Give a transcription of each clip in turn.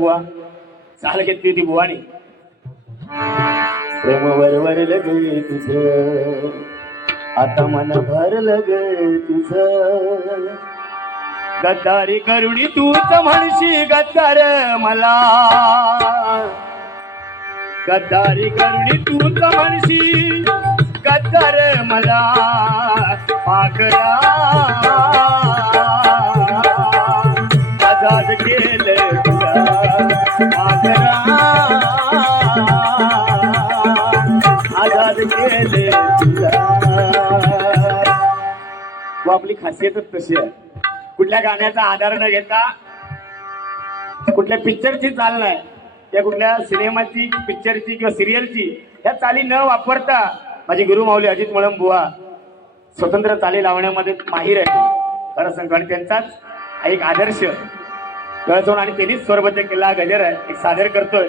बुवा चाल घेतली होती बुवानी. प्रेम वरवर लगे तुझ. आता मन भर लग तुझ. गद्दारी करुणी तूच म्हणशी गद्दार मला. गद्दारी करुणी तूच म्हणशी गद्दार मला. पाकरा व आपली खासियतच तशी आहे. कुठल्या गाण्याचा आधार न घेता कुठल्या पिक्चरची चाल नाही या कुठल्या सिनेमाची पिक्चरची किंवा सिरियलची ह्या चाली न वापरता माझे गुरु माऊली अजित मळम बुवा स्वतंत्र चाली लावण्यामध्ये माहीर आहे खरं सांगतो आणि त्यांचाच एक आदर्श. कळचवून आणि त्यांनीच स्वरबद्ध केला गजर आहे एक सादर करतोय.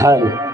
हाय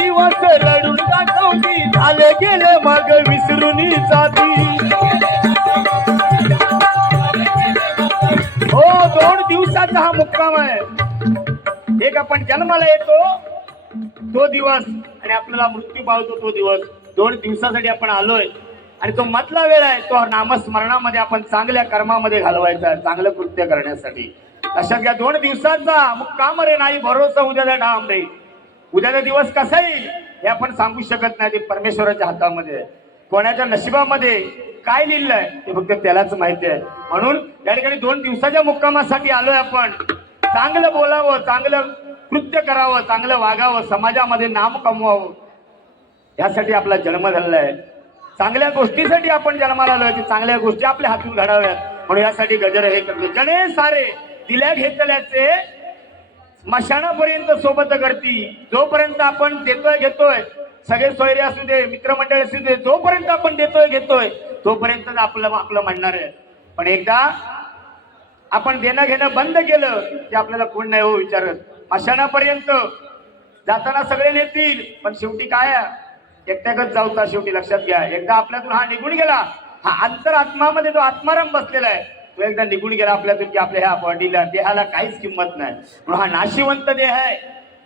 दिवस रडून दाखवली. झाले गेले मग विसरून जाती. हो दोन दिवसाचा हा मुक्काम आहे. एक आपण जन्माला येतो तो दिवस आणि आपल्याला मृत्यू पावतो तो दिवस. दोन दिवसासाठी आपण आलोय आणि तो मधला वेळ आहे तो नामस्मरणामध्ये आपण चांगल्या कर्मामध्ये घालवायचा आहे चांगलं कृत्य करण्यासाठी. अशा या दोन दिवसांचा मुक्काम रे नाही भरोसा उद्याचा ठाम नाही उद्याचा दिवस कसा येईल हे आपण सांगू शकत नाही ते परमेश्वराच्या हातामध्ये. कोणाच्या नशिबामध्ये काय लिहिलंय ते फक्त त्यालाच माहिती आहे. म्हणून या ठिकाणी दोन दिवसाच्या मुक्कामासाठी आलोय आपण. चांगलं बोलावं चांगलं कृत्य करावं चांगलं वागावं समाजामध्ये नाम कमवावं. यासाठी आपला जन्म झालेला आहे. चांगल्या गोष्टीसाठी आपण जन्माला आलोय की चांगल्या गोष्टी आपल्या हातून घडाव्यात. म्हणून यासाठी गजर हे करतो. जणे सारे दिल्या घेतल्याचे मशानापर्यंत सोबत करती. जोपर्यंत आपण देतोय घेतोय सगळे सोयरे असू दे मित्रमंडळ असू दे जोपर्यंत आपण देतोय घेतोय तोपर्यंत आपलं आपलं म्हणणार आहे. पण एकदा आपण देणं घेणं बंद केलं की आपल्याला कोण नाही हो विचारत. मशानापर्यंत जाताना सगळे नेतील पण शेवटी काय एकट्याकच जाऊता शेवटी? लक्षात घ्या. एकदा आपल्यातून हा निघून गेला. हा अंतर आत्मामध्ये तो आत्माराम बसलेला आहे. तो एकदा निघून गेला आपल्यातून की आपल्या ह्या बॉडीला देहाला काहीच किंमत नाही. म्हणून हा नाशिवंत देह आहे.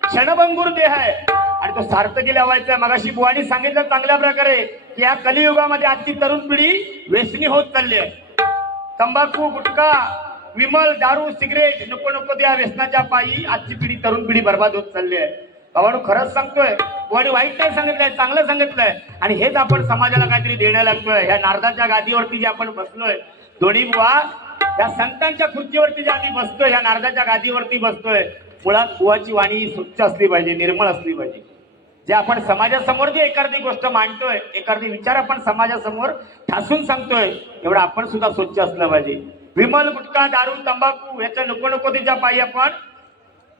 क्षणभंगूर देह आहे. आणि तो सार्थकी लावायचा मगाशी बुवानी सांगितलं चांगल्या प्रकारे की या कलियुगामध्ये आजची तरुण पिढी व्यसनी होत चालली आहे. तंबाखू गुटखा विमल दारू सिगरेट नको नको त्या व्यसनाच्या पायी आजची पिढी तरुण पिढी बर्बाद होत चालली आहे. बाबांनो खरंच सांगतोय. बुवानी वाईट नाही सांगितलंय चांगलं सांगितलंय. आणि हेच आपण समाजाला काहीतरी देणं लागतोय ह्या नारदाच्या गादीवरती जे आपण बसलोय दोन्ही बुवा या संतांच्या खुर्चीवरती ज्या आम्ही बसतोय ह्या नारदाच्या गादीवरती बसतोय मुळात बुवाची वाणी ही स्वच्छ असली पाहिजे निर्मळ असली पाहिजे. जे आपण समाजासमोर जे एखादी गोष्ट मांडतोय एखादी विचार आपण समाजासमोर ठासून सांगतोय एवढं आपण सुद्धा स्वच्छ असलं पाहिजे. विमल गुटखा दारू तंबाखू याच्या नको नको तिच्या पायी आपण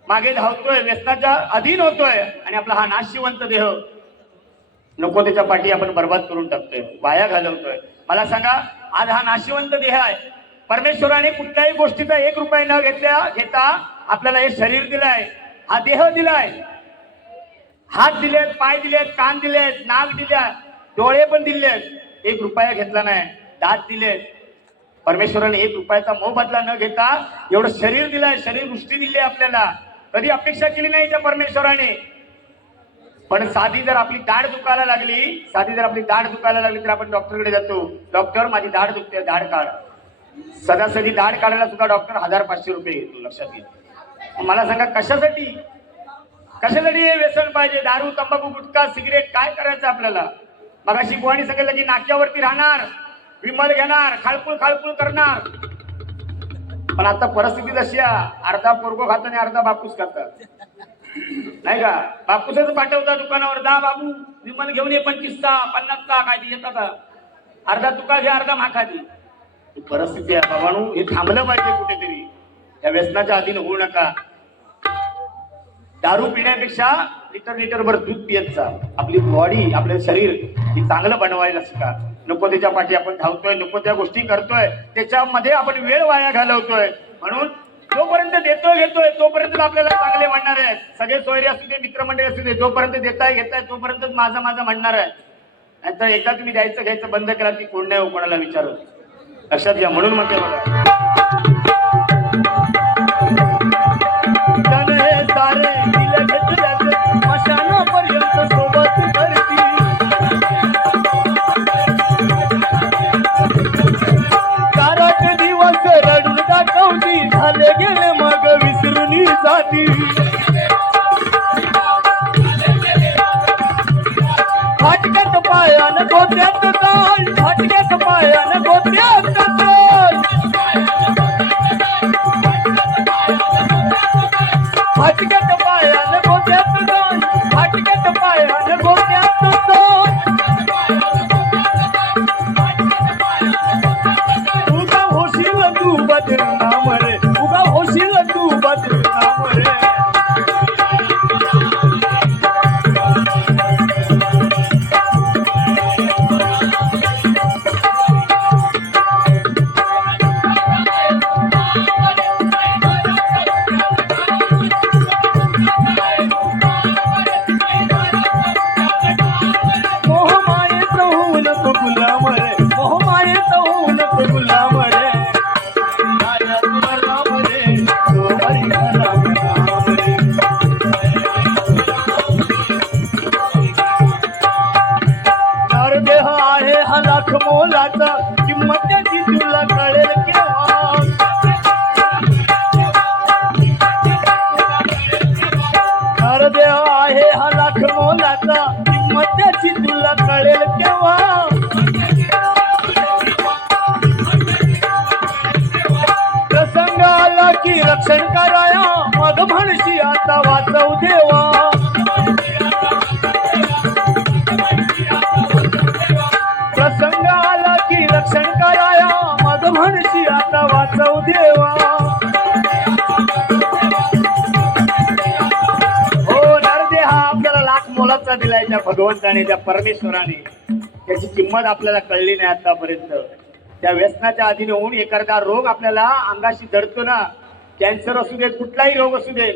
मागे धावतोय व्यसनाच्या अधीन होतोय आणि आपला हा नाशिवंत देह नको त्याच्या पाठी आपण बर्बाद करून टाकतोय वाया घालवतोय. मला सांगा आज हा नाशिवंत देह आहे. परमेश्वराने कुठल्याही गोष्टीचा एक रुपया न घेतल्या घेता आपल्याला हे शरीर दिलंय हा देह दिलाय. हात दिलेत पाय दिलेत कान दिलेत नाक दिल्या डोळे पण दिलेत. एक रुपया घेतला नाही दात दिलेत. परमेश्वराने एक रुपयाचा मोबदला न घेता एवढं शरीर दिलंय शरीर दृष्टी दिली आहे आपल्याला. कधी अपेक्षा केली नाही त्या परमेश्वराने? पण साधी जर आपली दाढ दुखायला लागली साधी जर आपली दाढ दुखायला लागली तर आपण डॉक्टरकडे जातो. डॉक्टर माझी दाढ दुखते दाढ काढ. सदासदी दाढ काढायला सुद्धा डॉक्टर हजार पाचशे रुपये घेतो लक्षात घे मला सांगा कशासाठी? कशासाठी हे व्यसन पाहिजे? दारू तंबाखू गुटखा सिगरेट काय करायचं आपल्याला? मगाशी गोवाणी सांगितलं की नाक्यावरती राहणार विमल घेणार खाळपूळ खाळपूळ करणार. पण आता परिस्थिती जशी अर्धा पोरगो खात आणि अर्धा बापूस खातात नाही का? बापूसच पाठवता दुकानावर. जा बाबू विमल घेऊन ये पंचवीसचा पन्नासचा काय येतात अर्धा तुका घे अर्धा माखा दे परिस्थिती आहे बाबांनो. हे थांबलं पाहिजे कुठेतरी. त्या व्यसनाच्या अधीन होऊ नका. दारू पिण्यापेक्षा लिटर लिटरभर दूध पियत जा. आपली बॉडी आपलं शरीर हे चांगलं बनवायला शिका. नको त्याच्या पाठी आपण धावतोय नको त्या गोष्टी करतोय. त्याच्यामध्ये आपण वेळ वाया घालवतोय. म्हणून जोपर्यंत देतोय घेतोय तोपर्यंत आपल्याला चांगले म्हणणार आहे सगळे सोयरे असू दे मित्रमंडळी असू दे जोपर्यंत देताय घेताय तोपर्यंत माझं माझं म्हणणार आहे नाहीतर एकदा तुम्ही द्यायचं घ्यायचं बंद करा ती कोण नाही हो, कोणाला विचारत. लक्षात घ्या म्हणून म्हणते मला ਖਪਾਇਆ ਨਾ ਗੋਦਿਆਂ ਦਿੱਤਾ ਹੱਟ ਕੇ ਖਪਾਇਆ ਨਾ ਗੋਦਿਆਂ परमेश्वराने. त्याची किंमत आपल्याला कळली नाही आतापर्यंत. त्या व्यसनाच्या अधीन होऊन एखादा रोग आपल्याला अंगाशी धरतो ना कॅन्सर असू दे कुठलाही रोग असू दे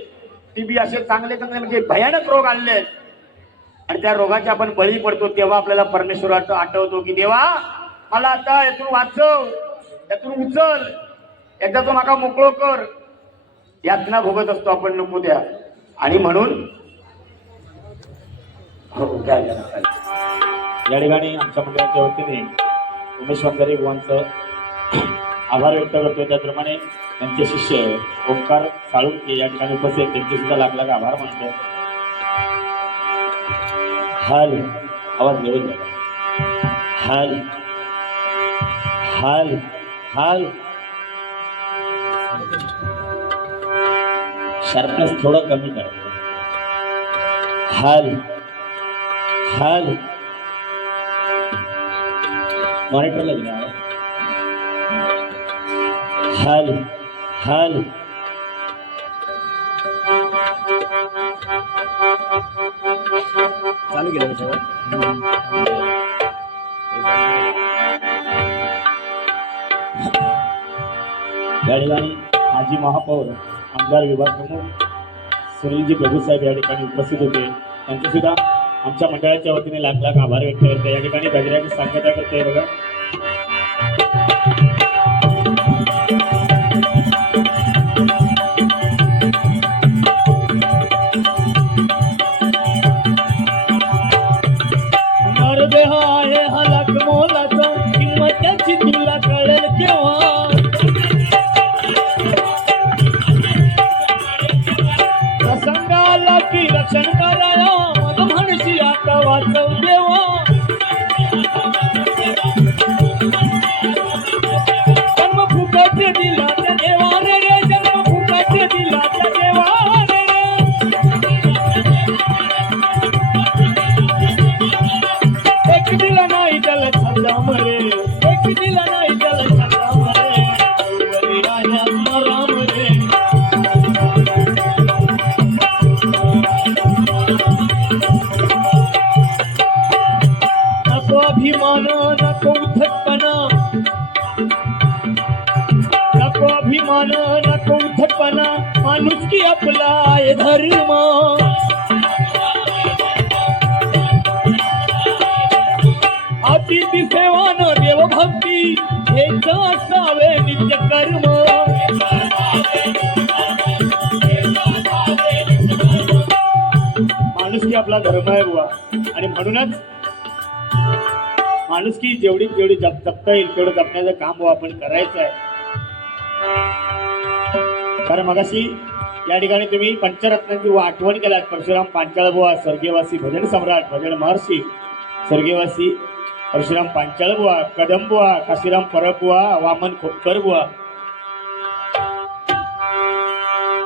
टीबी असे चांगले चांगले म्हणजे भयानक रोग आणले आहेत. आणि त्या रोगाचे आपण बळी पडतो तेव्हा आपल्याला परमेश्वराचं आठवतो की देवा मला आता यातून वाचव यातून उचल एकदा तो माका मोकळो कर. यातना भोगत असतो आपण नको द्या. आणि म्हणून हो, काय या ठिकाणी आमच्या मंडळाच्या वतीने उमेश वंजारी बुवांचं आभार व्यक्त करतोय. त्याचप्रमाणे त्यांचे शिष्य ओंकार साळुंके या ठिकाणी उपस्थित त्यांचे सुद्धा लाख लाख आभार मानतो हाल. आवाज निवड जा हाल. हाल. हाल. शार्पनेस थोडं कमी करा. हाल. हाल. मॉनिटरला दिला आवाज. हाल हाल. चालू केलं का या ठिकाणी माजी महापौर आमदार विभाग प्रमुख सुनीलजी प्रभूसाहेब या ठिकाणी उपस्थित होते. त्यांचे सुद्धा आमच्या मंडळाच्या वतीने लाख लाख आभार व्यक्त करते. या ठिकाणी गजऱ्याची सांगता करते बघा. माणूस की आपलाय धर्म. अतिथी सेवान देवभक्ती हेच असावे नित्य कर्म. माणूस की आपला धर्म आहे बुवा. आणि म्हणूनच माणूस की जेवढी जेवढी जप जपता येईल तेवढं जपण्याचं काम आपण करायचं आहे. कारण मगाशी या ठिकाणी तुम्ही पंचरत्नांची आठवण केलात. परशुराम पांचाळबुवा स्वर्गीयवासी भजन सम्राट भजन महर्षी स्वर्गीयवासी परशुराम पांचाळबुवा बुवा कदम काशीराम परबुवा वामन खोपकरबुवा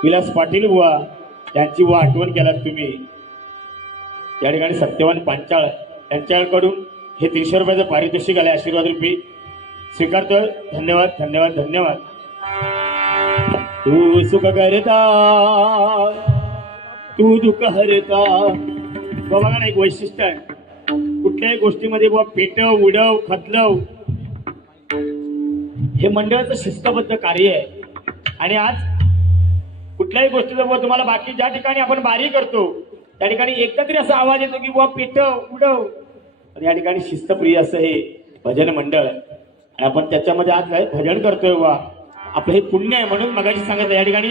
विलास पाटील बुवा यांची बुवा आठवण केलात तुम्ही. या ठिकाणी सत्यवान पांचाळ यांच्याकडून हे तीनशे रुपयाचं पारितोषिक आले. आशीर्वाद रूपी स्वीकारतोय. धन्यवाद धन्यवाद धन्यवाद. तू सुख करता तू दुःख हरता. बाबा ना एक वैशिष्ट्य आहे. कुठल्याही गोष्टीमध्ये बाबा पेटव उडव खतलव. हे मंडळाचं शिस्तबद्ध कार्य आहे. आणि आज कुठल्याही गोष्टीचा बुवा तुम्हाला बाकी ज्या ठिकाणी आपण बारी करतो त्या ठिकाणी एकदा तरी असा आवाज येतो की बुवा पेटव उडव. आणि या ठिकाणी शिस्तप्रिय असं हे भजन मंडळ आणि आपण त्याच्यामध्ये आज भजन करतोय बुवा. आपलं हे पुण्य आहे म्हणून मगाशी सांगितलं या ठिकाणी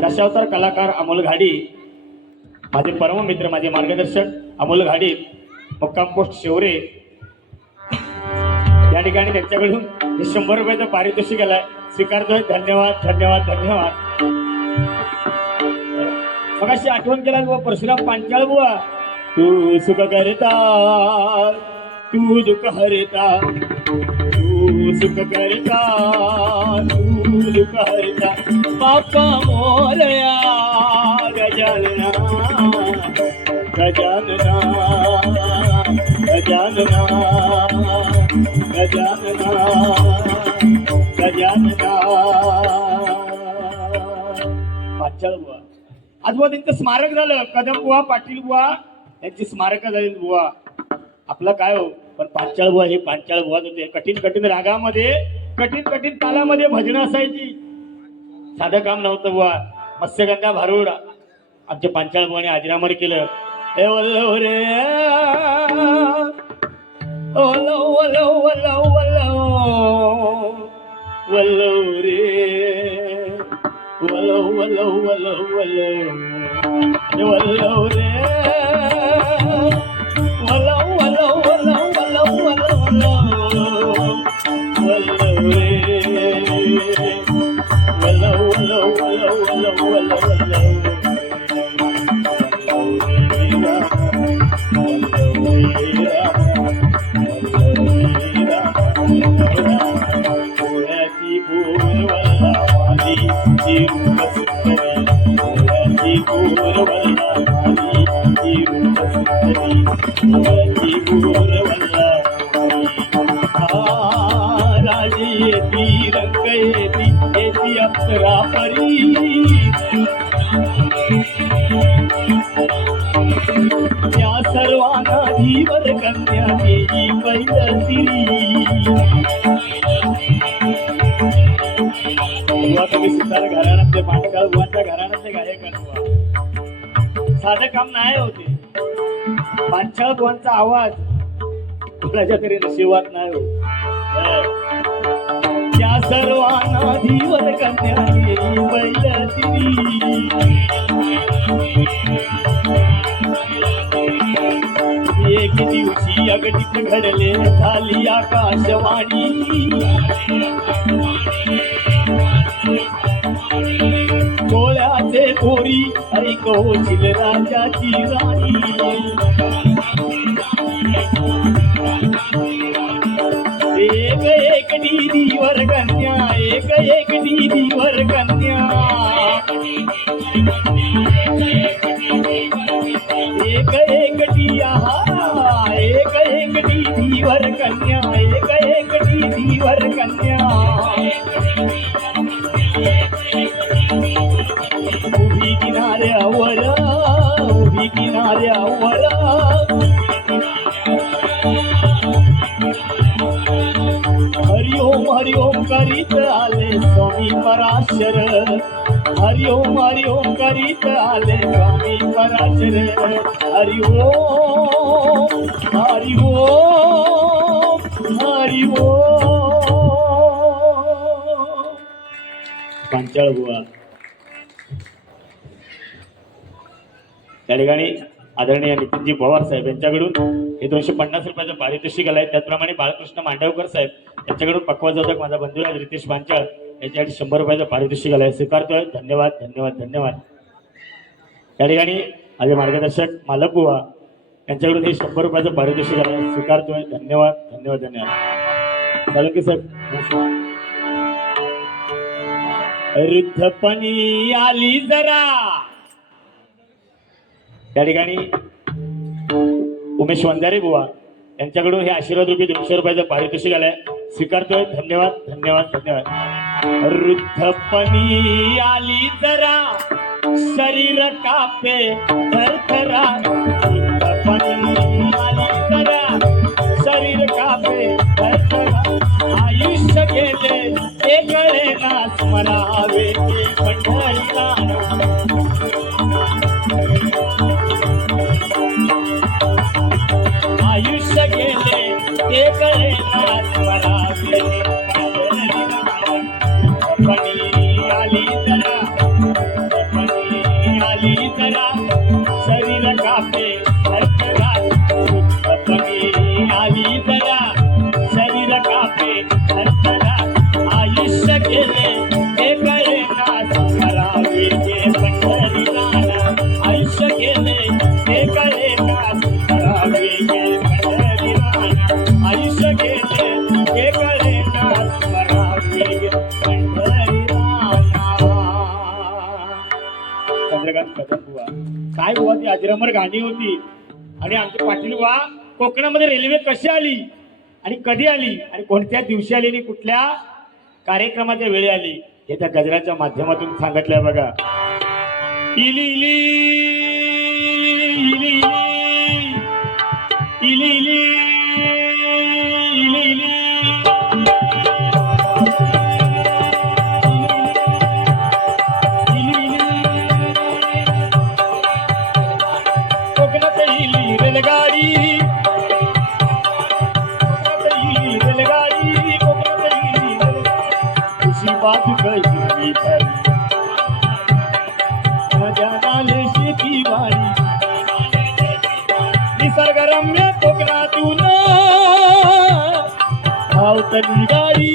दशावतार कलाकार अमोल घाडी माझे परम मित्र माझे मार्गदर्शक अमोल घाडी मुक्काम पोस्ट शेवरे या ठिकाणी त्यांच्याकडून हे शंभर रुपयाचं पारितोषिक आलाय स्वीकारतोय. धन्यवाद धन्यवाद धन्यवाद. मग अशी आठवण केला बुवा परशुराम पांचाळ बुवा. तू सुख करता तू दुःख हरता तू सुख करता तू दुःख बापा मोरया गजानना गजानना गजानना गजानना गजानना. पांचाळ बुवा. आज बुवा त्यांचं स्मारक झालं. कदम बुवा पाटील बुवा त्यांची स्मारकं झाली बुवा. आपलं काय हो? पण पांचाळ बुवा हे पांचाळ बुवाच होते कठीण कठीण रागामध्ये कठीण कठीण तालामध्ये भजनं असायची. साधं काम नव्हतं बुवा. मत्स्यगंधा भारूड. आमच्या पांचाळ बुवाने आजरामर केलं. ए वल्लव रे वल्लव वल्लव वल्लव वल्लव. वल्लव रे वल्लव वल्लव वल्लव वल्लव. वल्लव रे अप्सरा परी। या सर्वांना धीवर कन्या देई पहिलं बुवा सुतार घराण्यातले पाटकाळ बुवांच्या घराण्यातले गायक आहेत साधं काम नाही होते। पांचाळ बुवांचा आवाज कुणाच्या तरी नशिबात नाही। सर्वांना धीवर कन्या देई पहिलं एक दिवशी अगदीत घडले झाली आकाशवाणी. डोळ्याचे पोरी ऐकवशील राजाची राणी पराशर हरिओम हरिओम करीत आले स्वामी पराशर हरिओम हरि ओम पांचाळ बुवा. त्या ठिकाणी आदरणीय नितीनजी पवार साहेब यांच्याकडून हे दोनशे पन्नास रुपयाचं पारितोषिक आलंय. त्याचप्रमाणे बाळकृष्ण मांडवकर साहेब यांच्याकडून पक्वाजोदक माझा बंधू आहे रितेश पांचाळ. याच्यासाठी शंभर रुपयाचं पारितोषिक आलंय. स्वीकारतोय. धन्यवाद धन्यवाद धन्यवाद. त्या ठिकाणी माझे मार्गदर्शक मालक बुवा यांच्याकडून हे शंभर रुपयाचं पारितोषिक आलंय. स्वीकारतोय. धन्यवाद धन्यवाद धन्यवाद. साळुंके साहेब वृद्धपणी आली जरा. त्या ठिकाणी उमेश वंजारे बुवा यांच्याकडून हे आशीर्वाद रुपये दोनशे रुपयाचं पारितोषिक आलंय. स्वीकारतोय. धन्यवाद धन्यवाद धन्यवाद. वृद्धपणी आली जरा शरीर कापे थरथरा. वृद्धपणी आली जरा शरीर कापे थरथरा. आयुष्य गेले ते गळे ना स्मरावे ते पंढरीला. काय बुवा होती. आणि आमचे पाटील वा कोकणामध्ये रेल्वे कशी आली? आणि कधी आली? आणि कोणत्या दिवशी आली? आणि कुठल्या कार्यक्रमाच्या वेळी आली? हे त्या गजराच्या माध्यमातून सांगितलंय बघा. इली, इली इली, इली इली इली निसर्गरम्य कोकणातून. धावतली गाडी.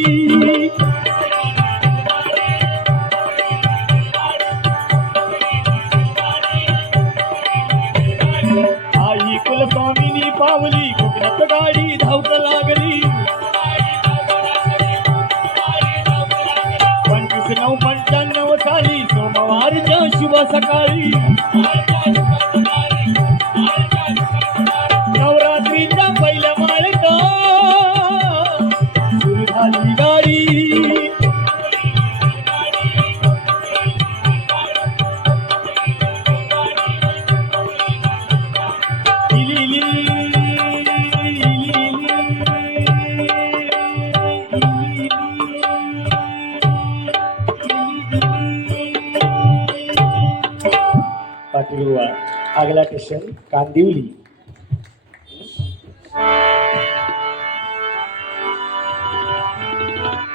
आई कुलस्वामिनी पावली कोकणात गाडी धावत लागली. पंचवीस नऊ पंच्याण्णव साली सोमवारच्या शुभ सकाळी. पाटील आगला स्टेशन कांदिवली.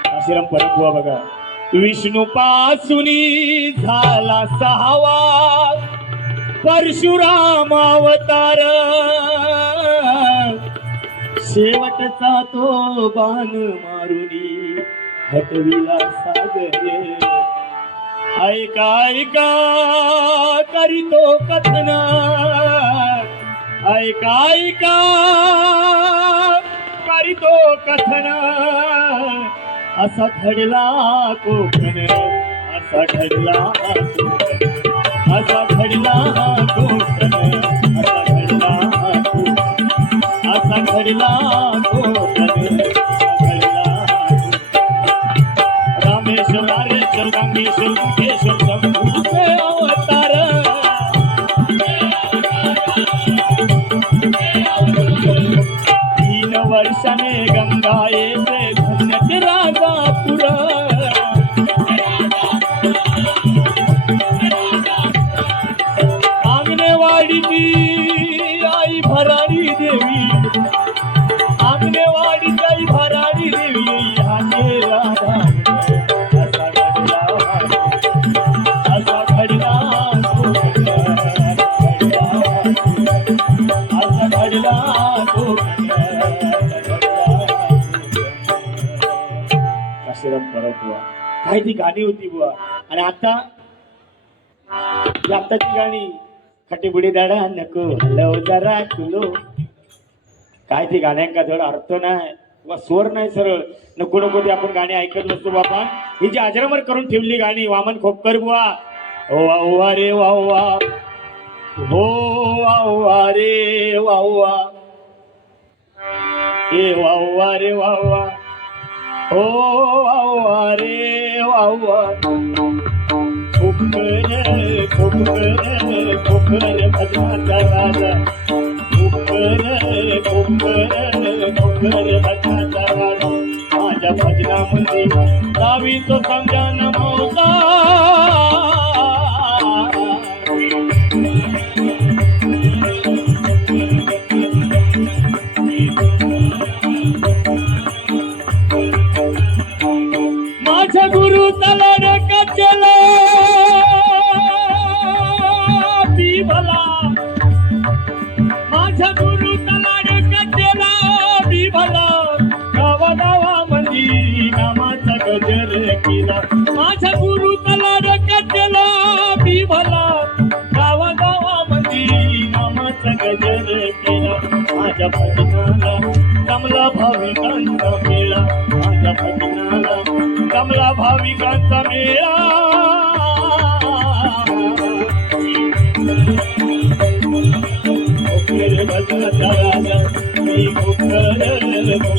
काशीराम परत बघा. विष्णू पासुनी झाला सहावा. परशुराम अवतार. शेवटचा तो बाण मारुनी. हटविला सागरे ऐका ऐका करीतो कथन. ऐका ऐका करीतो कथन. असा घडला कोकण असा घडला असा घडला कोकण असा घडला असा घडला काशीराम परब बुवा. काय ती गाणी होती बुवा. आणि आता आत्ताची गाणी. खटीबुडी दाडा नको हलव जरा तुलो. काय ती गाण्यांका धड अर्थ नाही. किंवा स्वर नाही सरळ. नको नको ते आपण गाणी ऐकत नसतो बापा ही जी अजरामर करून ठेवली गाणी वामन खोपकर बुवा. ओ वा रे वा हो वा रे वा ए वा रे वा. हो, ओ वावा रे वावा खोपकर खोपकर खोपकर भजनाचा राजा. खोपकर खोपकर खोपकर भजनाचा राजा. माझ्या भजनामध्ये गावी तो समजा मावता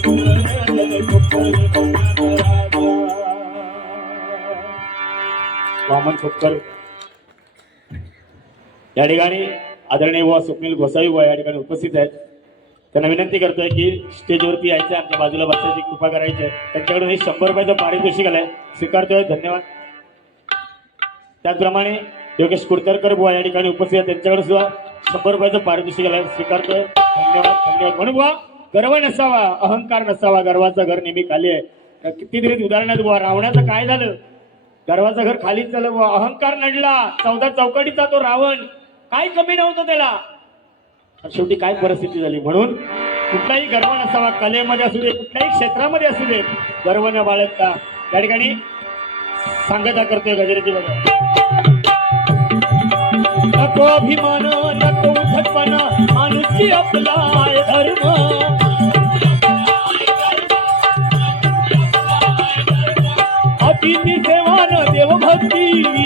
वामन खोपकर. या ठिकाणी आदरणीय व स्वप्नील गोसावी व या ठिकाणी उपस्थित आहेत. त्यांना विनंती करतोय की स्टेजवरती यायचं आमच्या बाजूला बसायची कृपा करायची आहे. त्यांच्याकडून हे शंभर रुपयाचं पारितोषिक आलंय. स्वीकारतोय धन्यवाद. त्याचप्रमाणे योगेश कुडतरकर बुवा या ठिकाणी उपस्थित आहेत. त्यांच्याकडे सुद्धा शंभर रुपयाचं पारितोषिक आलंय. स्वीकारतोय धन्यवाद धन्यवाद. म्हणून बुवा गर्व नसावा अहंकार नसावा गर्वाचं घर नेहमी खाली आहे. कितीतरी उदाहरणात बुवा रावणाचं काय झालं? गर्वाचं घर खालीच झालं बुवा. अहंकार नडला चौदा चौकटीचा तो रावण. काय कमी नव्हतं त्याला? शेवटी काय परिस्थिती झाली? म्हणून कुठलाही गर्व नसावा कलेमध्ये असू दे कुठल्याही क्षेत्रामध्ये असू दे गर्व न बाळगता. त्या ठिकाणी सांगता करतोय गजरेची बघा. नको अभिमान नको उद्धटपणा. माणुसकी आपला धर्म. अतिथी